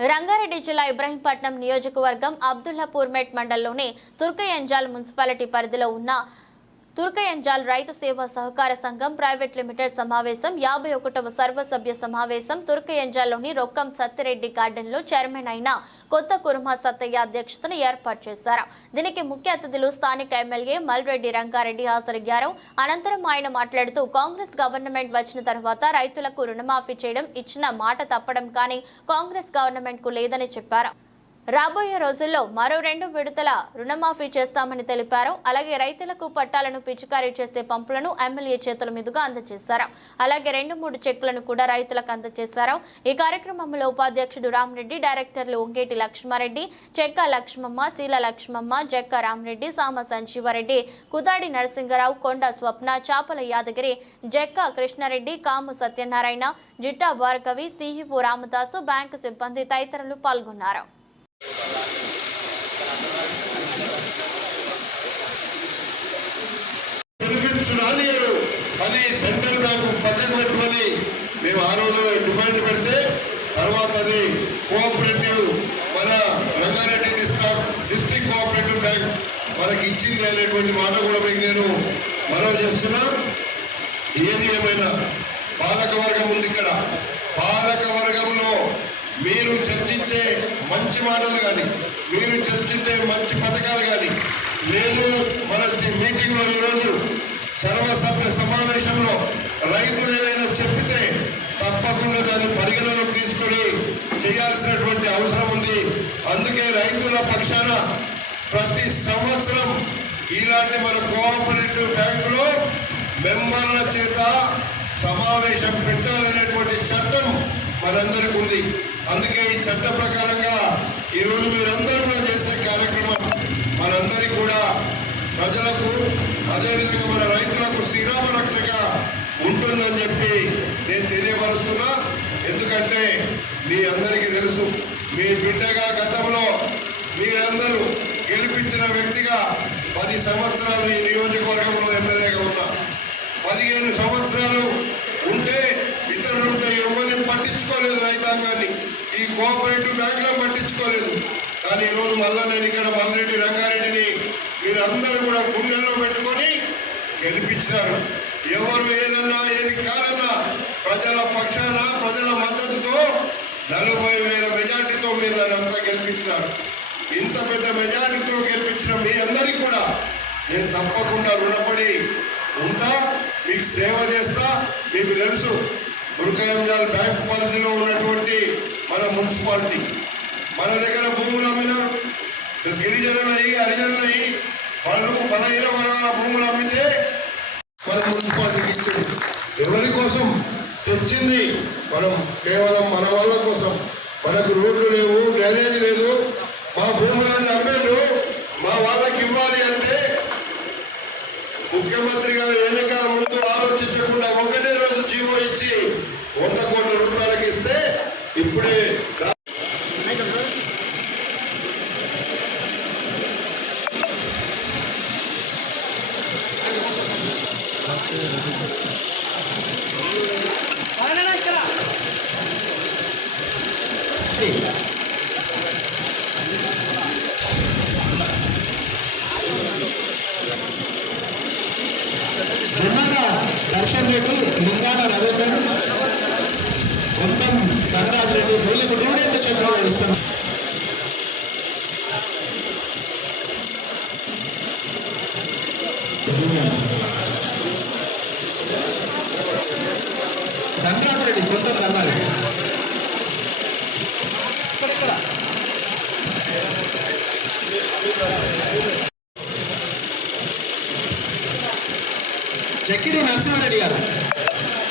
రంగారెడ్డి జిల్లా ఇబ్రహీంపట్నం నియోజకవర్గం అబ్దుల్లాపూర్మెట్ మండలంలోని తుర్కయంజాల్ మున్సిపాలిటీ పరిధిలో ఉన్న తుర్కయంజాల్ రైతు సేవా సహకార సంఘం ప్రైవేట్ లిమిటెడ్ సమావేశం యాభై ఒకటవ సర్వసభ్య సమావేశం తుర్కయంజాల్లోని రొక్కం సత్తిరెడ్డి గార్డెన్లో చైర్మన్ అయిన కొత్త కుర్మా సత్తయ్య అధ్యక్షతన ఏర్పాటు చేశారు. దీనికి ముఖ్య అతిథులు స్థానిక ఎమ్మెల్యే మల్రెడ్డి రంగారెడ్డి హాజరయ్యారు. అనంతరం ఆయన మాట్లాడుతూ కాంగ్రెస్ గవర్నమెంట్ వచ్చిన తర్వాత రైతులకు రుణమాఫీ చేయడం ఇచ్చిన మాట తప్పడం కానీ కాంగ్రెస్ గవర్నమెంట్కు లేదని చెప్పారు. రాబోయే రోజుల్లో మరో రెండు విడతల రుణమాఫీ చేస్తామని తెలిపారు. అలాగే రైతులకు పట్టాలను పిచికారీ చేసే పంపులను ఎమ్మెల్యే చేతుల మీదుగా అందజేశారు. అలాగే రెండు మూడు చెక్కులను కూడా రైతులకు అందజేశారు. ఈ కార్యక్రమంలో ఉపాధ్యక్షుడు రామరెడ్డి డైరెక్టర్లు ఉంగేటి లక్ష్మారెడ్డి చెక్క లక్ష్మమ్మ శీల లక్ష్మమ్మ జక్క రామరెడ్డి సామ సంజీవారెడ్డి కుదాడి నరసింగరావు కొండ స్వప్న చాపల యాదగిరి జక్క కృష్ణారెడ్డి కాము సత్యనారాయణ జిట్టా భార్గవి సిహిపు రామదాసు బ్యాంకు సిబ్బంది తదితరులు పాల్గొన్నారు. బెనిఫిట్స్ అని సెంట్రల్ బ్యాంకు పక్కకు పెట్టుకొని మేము ఆ రోజు డిమాండ్ పెడితే తర్వాత అది కోఆపరేటివ్ మన Rangareddy district district cooperative bank మనకి ఇచ్చింది అనేటువంటి మాట కూడా మీకు నేను మనవి చేస్తున్నా. ఏది ఏమైనా పాలక వర్గం ఉంది ఇక్కడ. పాలక వర్గంలో మీరు చర్చించే మంచి మాటలు కానీ మీరు చర్చించే మంచి పథకాలు కానీ నేను మన మీటింగ్లో ఈరోజు సర్వసభ్య సమావేశంలో రైతులు ఏదైనా చెప్పితే తప్పకుండా దాన్ని పరిగణలోకి తీసుకుని చేయాల్సినటువంటి అవసరం ఉంది. అందుకే రైతుల పక్షాన ప్రతి సంవత్సరం ఇలాంటి మన కోఆపరేటివ్ బ్యాంకులో మెంబర్ల చేత సమావేశం పెట్టాలనేటువంటి చట్టం మనందరికీ ఉంది అందుకే ఈ చట్ట ప్రకారంగా ఈరోజు మీరందరూ కూడా చేసే కార్యక్రమం మనందరికీ కూడా ప్రజలకు అదేవిధంగా మన రైతులకు శ్రీరామ రక్షగా ఉంటుందని చెప్పి నేను తెలియపరుస్తున్నా. ఎందుకంటే మీ అందరికీ తెలుసు మీ బిడ్డగా గతంలో మీరందరూ గెలిపించిన వ్యక్తిగా పది సంవత్సరాలు ఈ నియోజకవర్గంలో ఎమ్మెల్యేగా ఉన్నా. పదిహేను సంవత్సరాలు ఉంటే ఇతరులుంటే ఎవరిని పట్టించుకోలేదు రైతాంగాన్ని. ఈ కోఆపరేటివ్ బ్యాంకులో పట్టించుకోలేదు. కానీ ఈరోజు మళ్ళా నేను ఇక్కడ మల్లరెడ్డి రంగారెడ్డిని మీరందరూ కూడా గుండెల్లో పెట్టుకొని గెలిపించినారు. ఎవరు ఏదన్నా ఏది కాదన్నా ప్రజల పక్షాన ప్రజల మద్దతుతో నలభై వేల మెజార్టీతో మీరు నన్ను అంతా గెలిపించినారు. ఇంత పెద్ద మెజార్టీతో గెలిపించిన మీ అందరికీ కూడా నేను తప్పకుండా రుణపడి ఉంటా మీకు సేవ చేస్తా. మీకు తెలుసు దుర్గాయంజాల్ బ్యాంక్ పరిధిలో ఉన్నటువంటి మన మున్సిపాలిటీ మన దగ్గర భూములు అమ్మినా గిరిజనులయ్యి హరిజనులయ్యి వాళ్ళు బలహీన మన భూములు అమ్మితే మన మున్సిపాలిటీకి ఇచ్చింది. ఎవరి కోసం తెచ్చింది? మనం కేవలం మన వాళ్ళ కోసం. మనకు రోడ్లు లేవు డ్రైనేజ్ లేదు. మా భూములను అమ్మేళ్ళు మా వాళ్ళకి ఇవ్వాలి అంటే ముఖ్యమంత్రి గారు இப்படி பதினெட்டாயிரா మొత్తం ధనరాజ్ రెడ్డి వీళ్ళకు నూనెంత చంద్రబాబు ఇస్తాం ధనరాజ్ రెడ్డి కొంత ధనాలి చెక్కిడి నరసింహారెడ్డి గారు.